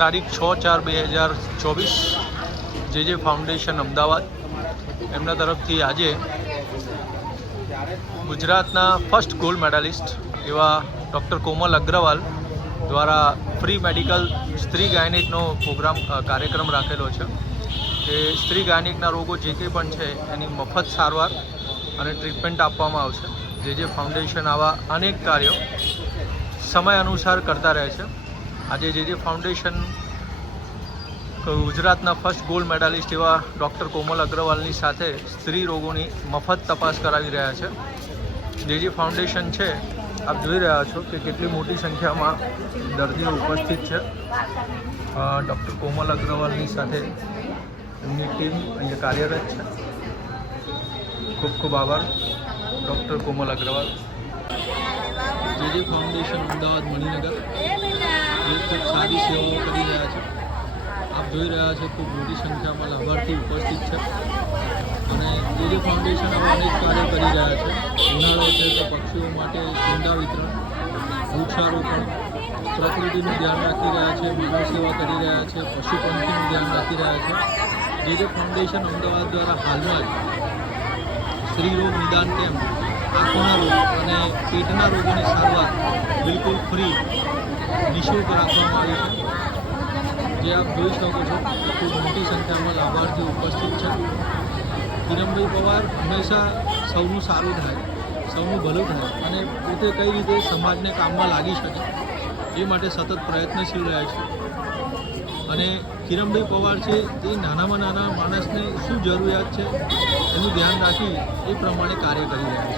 તારીખ 6/4/2024 જે ફાઉન્ડેશન અમદાવાદ એમના તરફથી આજે ગુજરાતના ફર્સ્ટ ગોલ્ડ મેડાલિસ્ટ એવા ડૉક્ટર કોમલ અગ્રવાલ દ્વારા ફ્રી મેડિકલ સ્ત્રી ગાયનિકનો કાર્યક્રમ રાખેલો છે. એ સ્ત્રી ગાયનિકના રોગો જે કંઈ પણ છે એની મફત સારવાર અને ટ્રીટમેન્ટ આપવામાં આવશે. જે ફાઉન્ડેશન આવા અનેક કાર્યો સમય અનુસાર કરતા રહે છે. આજે જે ફાઉન્ડેશન ગુજરાતના ફર્સ્ટ ગોલ્ડ મેડાલિસ્ટ એવા ડૉક્ટર કોમલ અગ્રવાલની સાથે સ્ત્રી રોગોની મફત તપાસ કરાવી રહ્યા છે. જે ફાઉન્ડેશન છે, આપ જોઈ રહ્યા છો કે કેટલી મોટી સંખ્યામાં દર્દીઓ ઉપસ્થિત છે. ડૉક્ટર કોમલ અગ્રવાલની સાથે એમની ટીમ અહીંયા કાર્યરત છે. ખૂબ ખૂબ આભાર ડૉક્ટર કોમલ અગ્રવાલ. જે ફાઉન્ડેશન અમદાવાદ મણિનગર એ ખૂબ સારી સેવાઓ કરી રહ્યા છે. આપ જોઈ રહ્યા છો ખૂબ મોટી સંખ્યામાં લાભાર્થી ઉપસ્થિત છે. અને જે ફાઉન્ડેશન અનેક કાર્ય કરી રહ્યા છે. ઉનાળો છે તો પક્ષીઓ માટે ઈંડા વિતરણ, વૃક્ષારોપણ, પ્રકૃતિનું ધ્યાન રાખી રહ્યા છે, માનવ સેવા કરી રહ્યા છે, પશુપંખીનું ધ્યાન રાખી રહ્યા છે. જે ફાઉન્ડેશન અમદાવાદ દ્વારા હાલમાં જ સ્ત્રી રોગ નિદાન કેમ્પ, આંખોના રોગ અને પેટના રોગોની સારવાર બિલકુલ ફ્રી નિઃશુલ્ક રાખવામાં આવી છે. જે આપ જોઈ શકો છો કે ખૂબ મોટી સંખ્યામાં લાભાર્થી ઉપસ્થિત છે. કિરણભાઈ પવાર હંમેશા સૌનું સારું થાય, સૌનું ભલું થાય અને પોતે કઈ રીતે સમાજને કામમાં લાગી શકે એ માટે સતત પ્રયત્નશીલ રહે છે. અને કિરણભાઈ પવાર છે એ નાનામાં નાના માણસને શું જરૂરિયાત છે એનું ધ્યાન રાખી એ પ્રમાણે કાર્ય કરી રહ્યા છે.